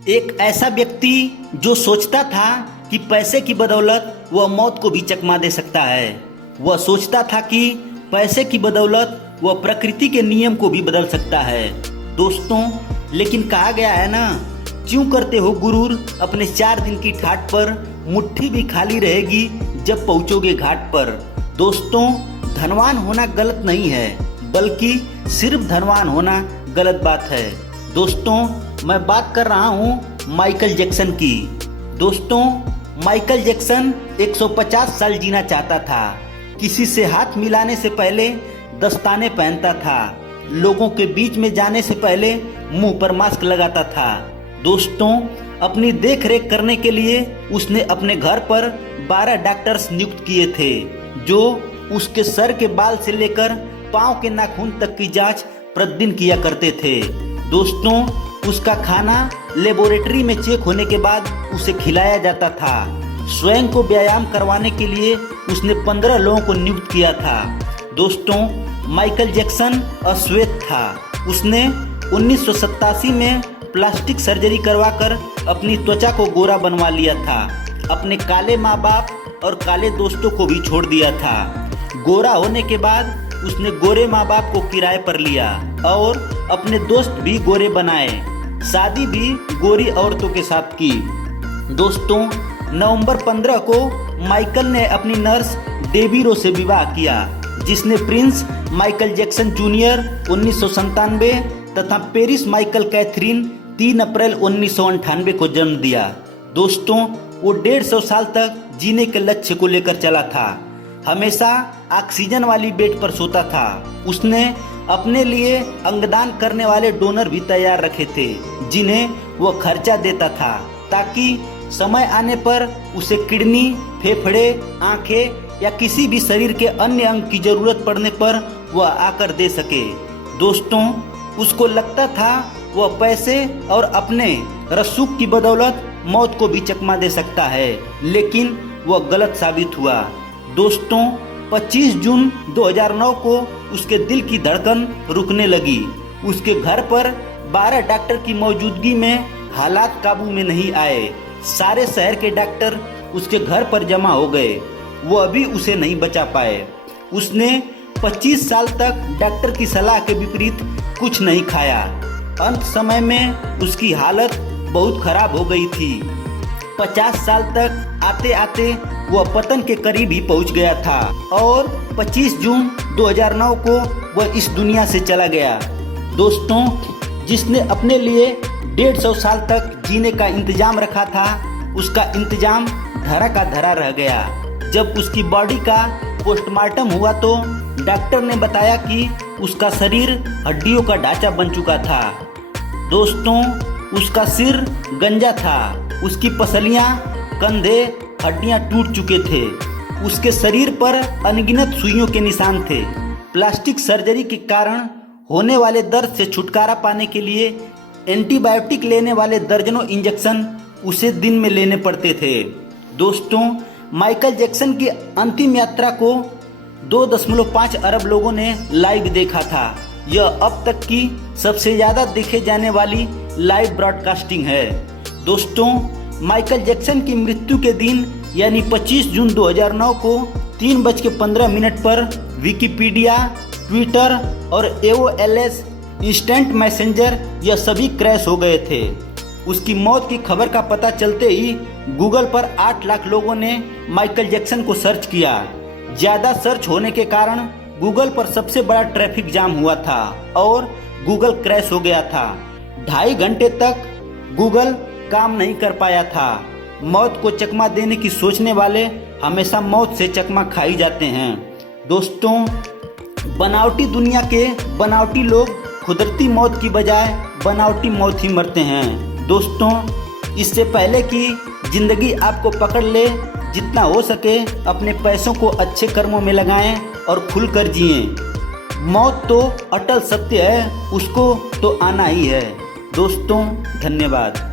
एक ऐसा व्यक्ति जो सोचता था कि पैसे की बदौलत वह मौत को भी चकमा दे सकता है। वह सोचता था कि पैसे की बदौलत वह प्रकृति के नियम को भी बदल सकता है। दोस्तों, लेकिन कहा गया है ना, क्यों करते हो गुरूर अपने 4 दिन की ठाट पर, मुट्ठी भी खाली रहेगी जब पहुंचोगे घाट पर। दोस्तों, धनवान होना गलत नहीं है, बल्कि सिर्फ धनवान होना गलत बात है। दोस्तों, मैं बात कर रहा हूँ माइकल जैक्सन की। दोस्तों, माइकल जैक्सन 150 साल जीना चाहता था। किसी से हाथ मिलाने से पहले दस्ताने पहनता था। लोगों के बीच में जाने से पहले मुंह पर मास्क लगाता था। दोस्तों, अपनी देख रेख करने के लिए उसने अपने घर पर 12 डॉक्टर्स नियुक्त किए थे, जो उसके सर के बाल से लेकर पांव के नाखून तक की जांच प्रतिदिन किया करते थे। दोस्तों, उसका खाना लेबोरेटरी में चेक होने के बाद उसे खिलाया जाता था। स्वयं को व्यायाम करवाने के लिए उसने 15 लोगों को नियुक्त किया था। दोस्तों, माइकल जैक्सन अश्वेत था। उसने 1987 में प्लास्टिक सर्जरी करवाकर अपनी त्वचा को गोरा बनवा लिया था। अपने काले माँ बाप और काले दोस्तों को भी छोड़ दिया था। गोरा होने के बाद उसने गोरे माँ बाप को किराए पर लिया और अपने दोस्त भी गोरे बनाए। शादी भी गोरी औरतों के साथ की। दोस्तों, नवंबर 15 को माइकल ने अपनी नर्स डेबी रो से विवाह किया, जिसने प्रिंस माइकल जैक्सन जूनियर 1997 तथा पेरिस माइकल कैथरीन 3 अप्रैल 1998 को जन्म दिया। दोस्तों, वो 150 साल तक जीने के लक्ष्य को लेकर चला था। हमेशा ऑक्सीजन वाली बेड पर सोता था। उसने अपने लिए अंगदान करने वाले डोनर भी तैयार रखे थे, जिन्हें वह खर्चा देता था, ताकि समय आने पर उसे किडनी, फेफड़े, आंखें या किसी भी शरीर के अन्य अंग की जरूरत पड़ने पर वह आकर दे सके। दोस्तों, उसको लगता था वह पैसे और अपने रसूख की बदौलत मौत को भी चकमा दे सकता है, लेकिन वह गलत साबित हुआ। दोस्तों, 25 जून 2009 को उसके दिल की धड़कन रुकने लगी। उसके घर पर 12 डॉक्टर की मौजूदगी में हालात काबू में नहीं आए। सारे शहर के डॉक्टर उसके घर पर जमा हो गए। वो अभी उसे नहीं बचा पाए। उसने 25 साल तक डॉक्टर की सलाह के विपरीत कुछ नहीं खाया। अंत समय में उसकी हालत बहुत खराब हो गई थी। 50 साल तक आते आते वह पतन के करीब ही पहुंच गया था और 25 जून 2009 को वह इस दुनिया से चला गया। दोस्तों, जिसने अपने लिए 150 साल तक जीने का इंतजाम रखा था, उसका इंतजाम धरा का धरा रह गया। जब उसकी बॉडी का पोस्टमार्टम हुआ तो डॉक्टर ने बताया कि उसका शरीर हड्डियों का ढांचा बन चुका था। दोस्तों, उसका सिर गंजा था। उसकी पसलियां, कंधे, हड्डियां टूट चुके थे। उसके शरीर पर अनगिनत सुइयों के निशान थे। प्लास्टिक सर्जरी के कारण होने वाले दर्द से छुटकारा पाने के लिए एंटीबायोटिक लेने वाले दर्जनों इंजेक्शन उसे दिन में लेने पड़ते थे। दोस्तों, माइकल जैक्सन की अंतिम यात्रा को 2.5 अरब लोगों ने लाइव देखा था। यह अब तक की सबसे ज़्यादा देखे जाने वाली लाइव ब्रॉडकास्टिंग है। दोस्तों, माइकल जैक्सन की मृत्यु के दिन यानी 25 जून 2009 को 3:15 पर विकिपीडिया, ट्विटर और AOL इंस्टेंट मैसेंजर यह सभी क्रैश हो गए थे। उसकी मौत की खबर का पता चलते ही गूगल पर 8 लाख लोगों ने माइकल जैक्सन को सर्च किया। ज़्यादा सर्च होने के कारण गूगल पर सबसे बड़ा ट्रैफिक जाम हुआ था और गूगल क्रैश हो गया था। 2.5 घंटे तक गूगल काम नहीं कर पाया था। मौत को चकमा देने की सोचने वाले हमेशा मौत से चकमा खाई जाते हैं। दोस्तों, बनावटी दुनिया के बनावटी लोग कुदरती मौत की बजाय बनावटी मौत ही मरते हैं। दोस्तों, इससे पहले कि जिंदगी आपको पकड़ ले, जितना हो सके अपने पैसों को अच्छे कर्मों में लगाएं और खुलकर जिएं। मौत तो अटल सत्य है, उसको तो आना ही है। दोस्तों, धन्यवाद।